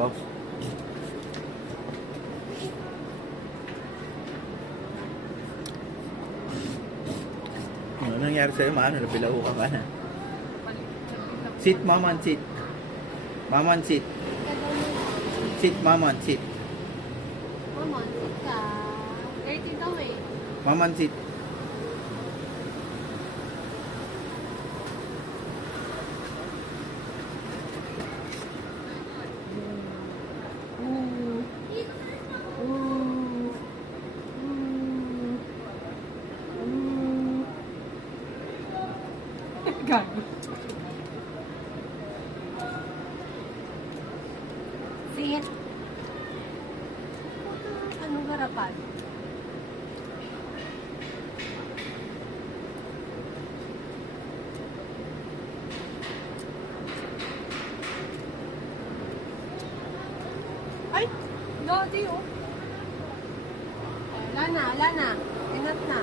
Wow. Ano nangyari sa'yo, ma? Ano, nabilaw ka ba na? Sit, maman, sit. Maman, sit. Sit, maman, sit. Mama, sit ka. Dirty daw eh. Maman, sit. Gago. Sit. Anong harapan? Ay! Dodi oh. Wala na, wala na. Ingat na.